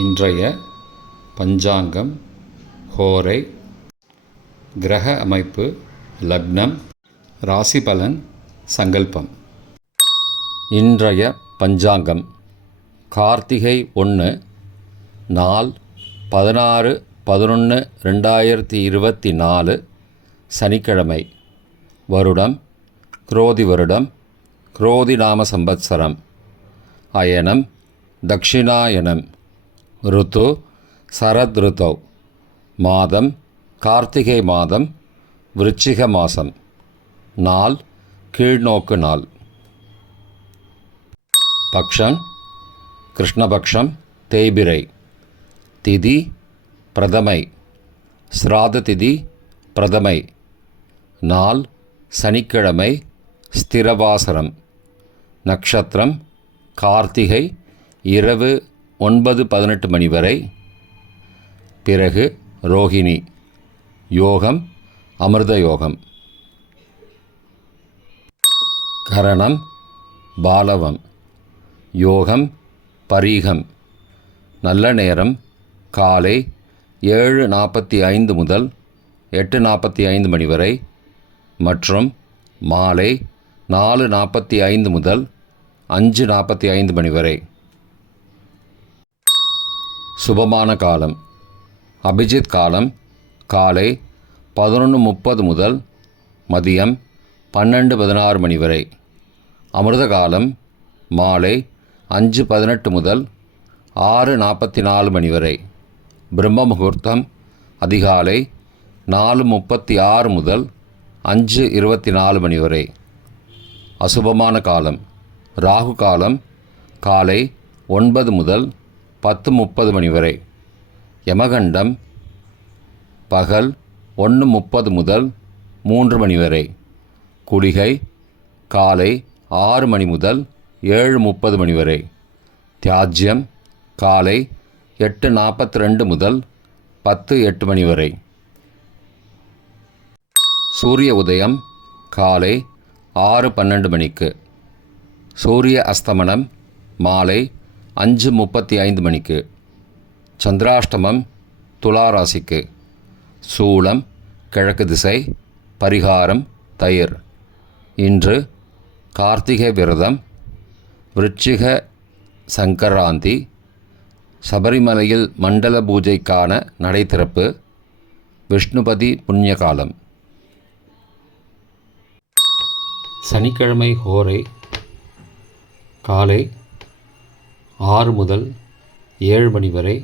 இன்றைய பஞ்சாங்கம், ஹோரை, கிரக அமைப்பு, லக்னம், ராசி பலன், சங்கல்பம். இன்றைய பஞ்சாங்கம் கார்த்திகை 1 நாள் 16/11/2024 சனிக்கிழமை. வருடம் குரோதி வருடம், குரோதி நாம சம்பத்சரம். அயனம் தக்ஷிணாயனம். ருத்து சரத் ருத்தவ். மாதம் கார்த்திகை மாதம், விருச்சிக மாதம். நாள் கீழ்நோக்கு நாள். பக்ஷம் கிருஷ்ணபக்ஷம், தேய்பிரை. திதி பிரதமை, ஸ்ராத திதி பிரதமை. நாள் சனிக்கிழமை, ஸ்திரவாசரம். நக்ஷத்திரம் கார்த்திகை, இரவு 9:18 மணி வரை. பிறகு ரோகிணி. யோகம் அமிர்த யோகம். கரணம் பாலவம். யோகம் பரீகம். நல்ல நேரம் காலை 7:45 முதல் 8:45 மணி வரை மற்றும் மாலை 4:45 முதல் 5:45 மணி வரை. சுபமான காலம் அபிஜித் காலம் காலை 11:30 முதல் மதியம் 12:16 மணி வரை. அமிர்த காலம் மாலை 5:18 முதல் 6:44 மணி வரை. பிரம்ம முகூர்த்தம் அதிகாலை 4:36 முதல் 5:24 மணி வரை. அசுபமான காலம் ராகு காலம் காலை 9 முதல் 10:30 மணி வரை. யமகண்டம் பகல் 1:30 முதல் 3 மணி வரை. குளிகை காலை 6 மணி முதல் 7:30 மணி வரை. தியாஜ்யம் காலை 8:42 முதல் 10:08 மணி வரை. சூரிய உதயம் காலை 6:12 மணிக்கு. சூரிய அஸ்தமனம் மாலை 5:35 மணிக்கு. சந்திராஷ்டமம் துலா ராசிக்கு. சூலம் கிழக்கு திசை. பரிகாரம் தயிர். இன்று கார்த்திகை விரதம், விருச்சிக சங்கராந்தி, சபரிமலையில் மண்டல பூஜைக்கான நடை திறப்பு, விஷ்ணுபதி புண்ணியகாலம். சனிக்கிழமை ஹோரை காலை 6 முதல் 7 மணி வரை.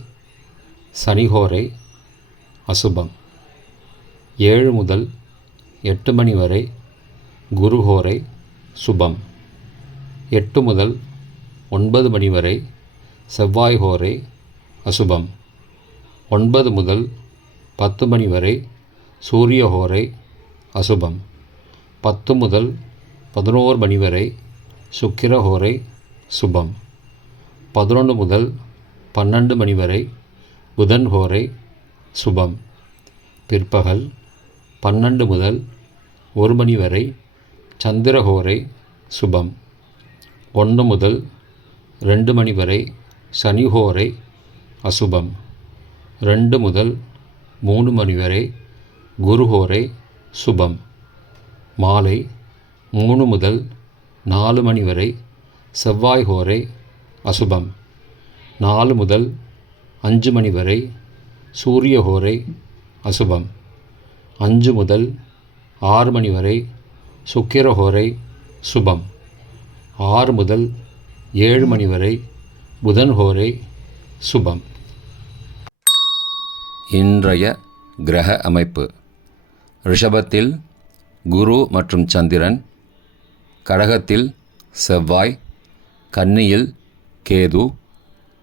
சனிஹோரை அசுபம். 7 முதல் 8 மணி வரை குருஹோரை சுபம். 8 முதல் 9 மணி வரை செவ்வாய் ஹோரை அசுபம். 9 முதல் 10 மணி வரை சூரிய ஹோரை அசுபம். 10 முதல் 11 மணி வரை சுக்கிர ஹோரை சுபம். 11 முதல் 12 மணி வரை புதன் ஹோரை சுபம். பிற்பகல் 12 முதல் 1 மணி வரை சந்திர ஹோரை சுபம். 1 முதல் 2 மணி வரை சனி ஹோரை அசுபம். 2 முதல் 3 மணி வரை குரு ஹோரை சுபம். மாலை 3 முதல் 4 மணி வரை செவ்வாய் ஹோரை அசுபம். 4 முதல் 5 மணி வரை சூரிய ஹோரை அசுபம். 5 முதல் 6 மணி வரை சுக்கிர ஹோரை சுபம். 6 முதல் 7 மணி வரை புதன் ஹோரை சுபம். இன்றைய கிரக அமைப்பு. ரிஷபத்தில் குரு மற்றும் சந்திரன், கடகத்தில் செவ்வாய், கன்னியில் கேது,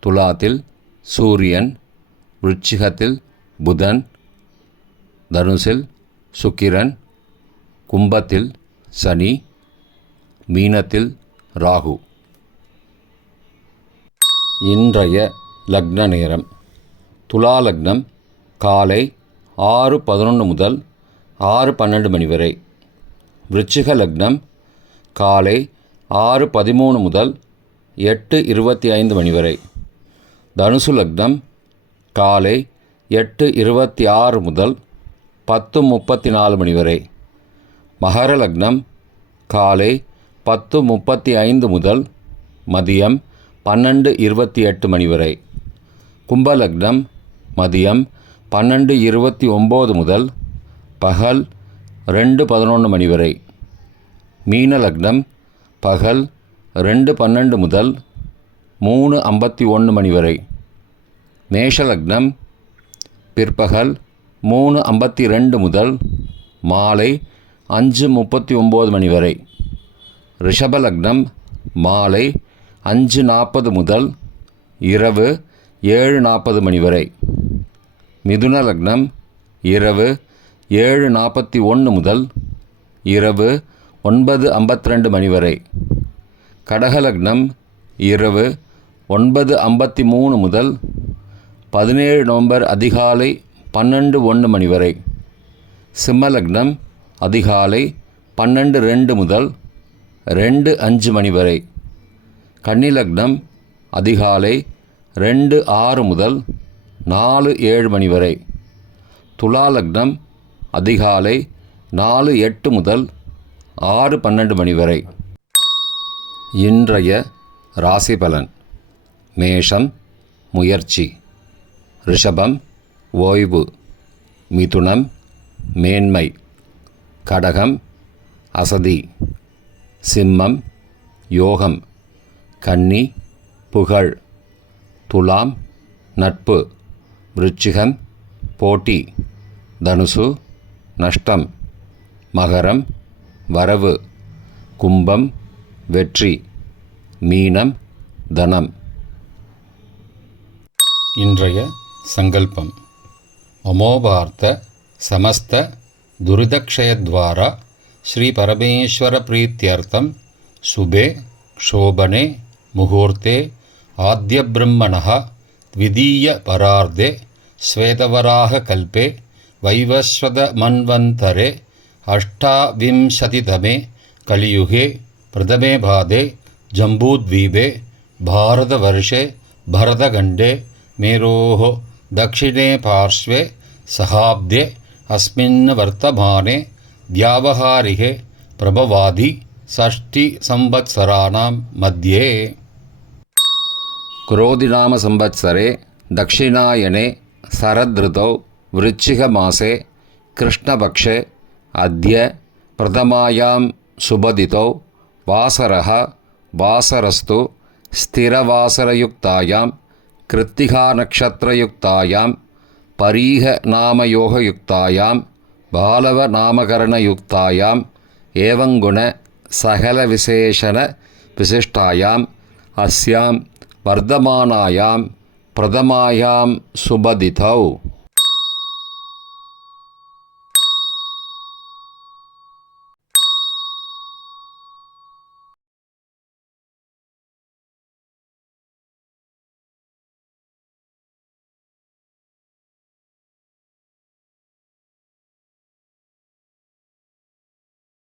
துலாத்தில் சூரியன், விருச்சிகத்தில் புதன், தனுசில் சுக்கிரன், கும்பத்தில் சனி, மீனத்தில் ராகு. இன்றைய லக்ன நேரம். துலா லக்னம் காலை 6:11 முதல் 6:12 மணி வரை. விருச்சிக லக்னம் காலை 6:13 முதல் 8:25 மணி வரை. தனுசு லக்னம் காலை 8:26 முதல் 10:34 மணி வரை. மகர லக்னம் காலை 10:35 முதல் மதியம் 12:28 மணி வரை. கும்ப லக்னம் மதியம் 12:29 முதல் பகல் 2:11 மணி வரை. மீன லக்னம் பகல் 2:12 முதல் 3:51 மணி வரை. மேஷ லக்னம் பிற்பகல் 3:52 முதல் மாலை 5:39 மணி வரை. ரிஷப லக்னம் மாலை 5:40 முதல் இரவு 7:40 மணி வரை. மிதுன லக்னம் இரவு 7:41 முதல் இரவு 9:52 மணி வரை. கடக லக்னம் இரவு 9:53 முதல் 17 நவம்பர் அதிகாலை 12:01 மணி வரை. சிம்ம லக்னம் அதிகாலை 12:02 முதல் 2:05 மணி வரை. கன்னி லக்னம் அதிகாலை 2:06 முதல் 4:07 மணி வரை. துலா லக்னம் அதிகாலை 4:08 முதல் 6:12 மணி வரை. இன்றைய ராசி பலன். மேஷம் முயற்சி, ரிஷபம் ஓய்வு, மிதுனம் மேன்மை, கடகம் அசதி, சிம்மம் யோகம், கன்னி புகழ், துலாம் நட்பு, விருச்சிகம் போட்டி, தனுசு நஷ்டம், மகரம் வரவு, கும்பம் வெற்றி, மீனம் தனம். இன்றைய சங்கல்பம். மமோபார்த்த சமஸ்த துரிதக்ஷயத்வாரா ஸ்ரீ பரமேஸ்வர பிரீத்யர்த்தம் சுபே க்ஷோபனே முகூர்த்தே ஆத்ய பிரம்மணः த்விதீய பரார்த்தே ஸ்வேதவராக கல்பே வைவஸ்வத மன்வந்தரே அஷ்டாவிம்சதிதமே கலியுகே பிரதமே பாதே ஜம்பூத்வீபே பாரதவர்ஷே பரதகண்டே மேரோः दक्षिणे पार्श्वे सहाब्दे अस्मिन् वर्तमाने व्यावहारिके प्रभवादि षष्टिसंवत्सराणां मध्ये क्रोधिनाम संवत्सरे दक्षिणायने शरदृतौ वृश्चिकमासे कृष्णपक्षे अद्य प्रथमायां शुभदितौ वासरः वासरस्तु स्थिरवासरयुक्तायां कृत्तिका नक्षत्रयुक्तायां परीह नामयोगयुक्तायां बालव नामकरणयुक्तायां एवं गुण सकल विशेषण विशिष्टायाम् अस्यां वर्धमानायां प्रथमायां शुभदितौ